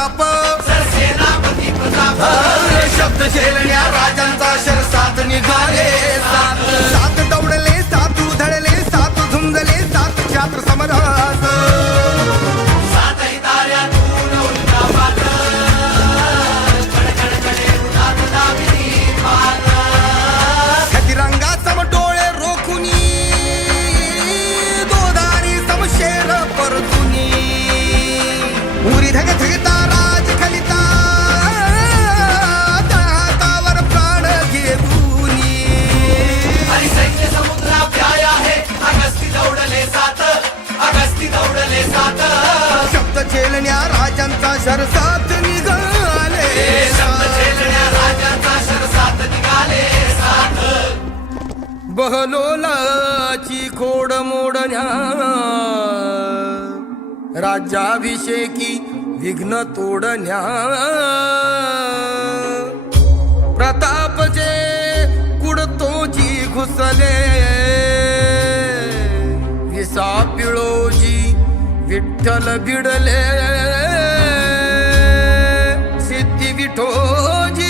प्रताप. सेनापती प्रताप. शब्द झेलण्या राजांचा शर सात निघाले सात. सात दौडले सात उधळले सात झुंजले सात छात्र समर. अगस्ती दौडले सात. शब्द झेलण्या राजांचा शरसात निघाले बहलोलाची खोड मोडण्या. राज्याभिषेकी विघ्न तोडण्या. प्रतापचे कुडतोची घुसले. विसा पिळोजी विठ्ठल बिडले सिद्धी Vithoji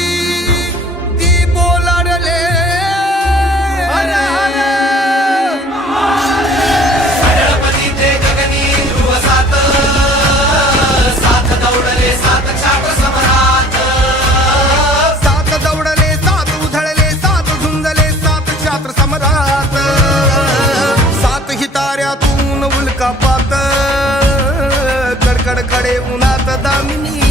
deu nada da menina.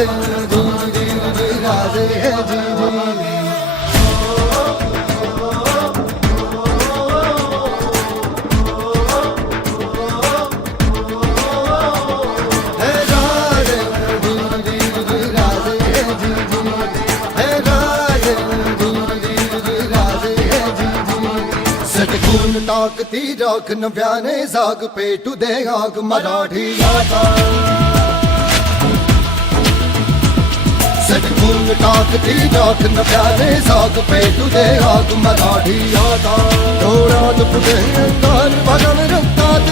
जी जी राजे हे जी जी सटकून टाकती राख नव्याने जाग पेटू दे आग मराठी आता सटकून टाकती राख नव्याने जाग पेटू दे आग मराठी आता डोळ्यात फुटे अंगार बघन रक्तात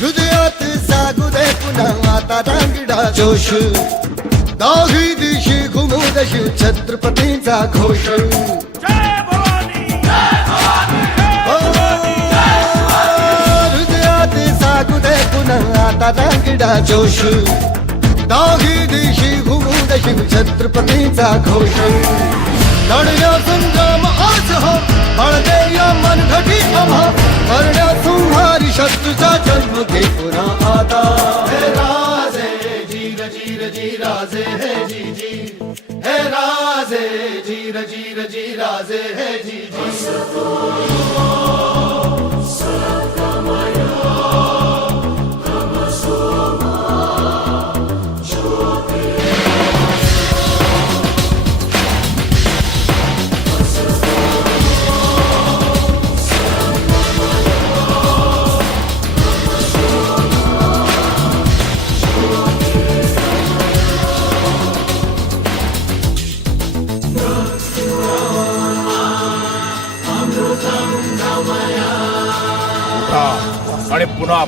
हृदयात जागू दे पुन्हा आता रांगडा जोश. दोघी दिशी घुमू दशी छत्रपतींचा घोष. हो, हृदयात जागू दे पुन्हा आता रांगडा जोश. दोघी दिशी घुमू दशी छत्रपतींचा घोष. लढल्या संग्राम आज हो. बळदे या मनघटी आम्हा. करण्या संहारी शत्रूचा जन्म घे पुन्हा आता. हे राजे जीर जीर जी राजे हे जी जी हे राजे जीर जीर जी राजे हे जी जी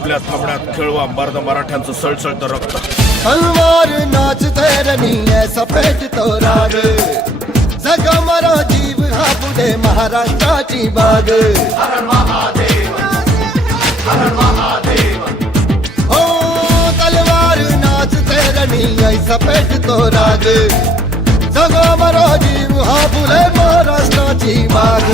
आपल्या थांबण्यात खेळवा मर्द मराठ्यांचं सळसळत रक्त. हलवार नाच रनी ऐसा पेट तो राग. जगा मरा जीव हा बुझ ते महाराष्ट्राची बाग. हो तलवार नाचते रणी सफेद पेटतो राग. जगा मरा जीव हा फुले महाराष्ट्राची बाग.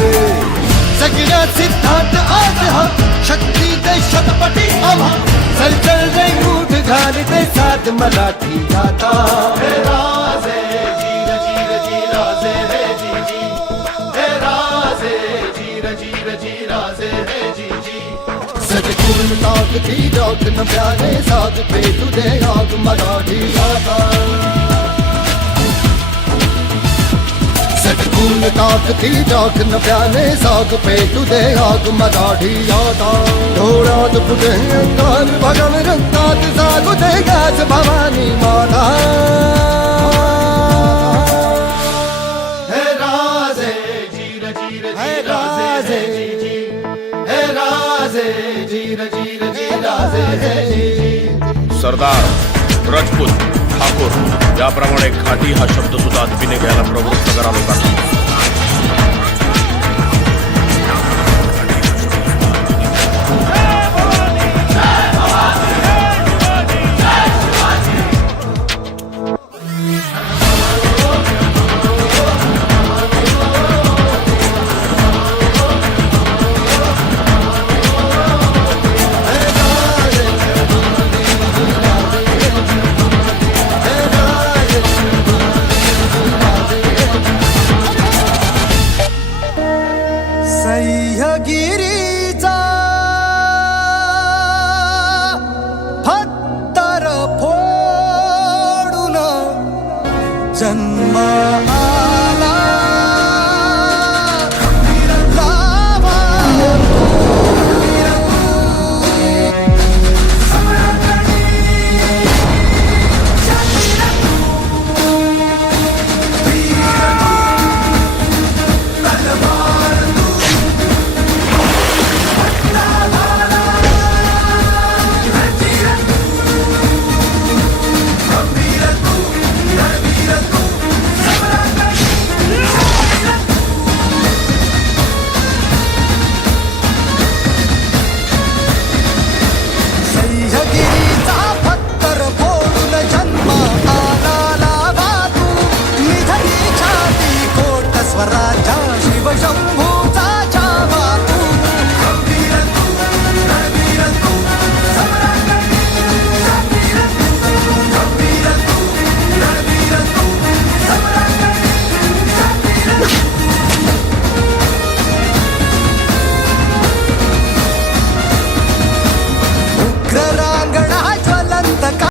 सगळ्या सिद्धांत आज हा. शक्ती ते शतपटी आम्हा चल चल रे मूठ घाल ते साथ मराठी गाता हे राजे जीर जीर राजे हे जी जी हे राजे जीर जीर जीराजे हे जी जी सजकून ताक थी डॉक न प्यारे साथ पे तुझे आग मराठी गाता सटकून टाक ती टाक न प्याने साग पे तुझे आग मराठी यादा डोळ्यात पुढे अंगार भगन रक्तात सागू ते गाच भवानी माता. सरदार राजपूत. ठाकूर. याप्रमाणे खादी हा शब्द सुद्धा अदबीने घ्यायला प्रवृत्त करा लोकांना.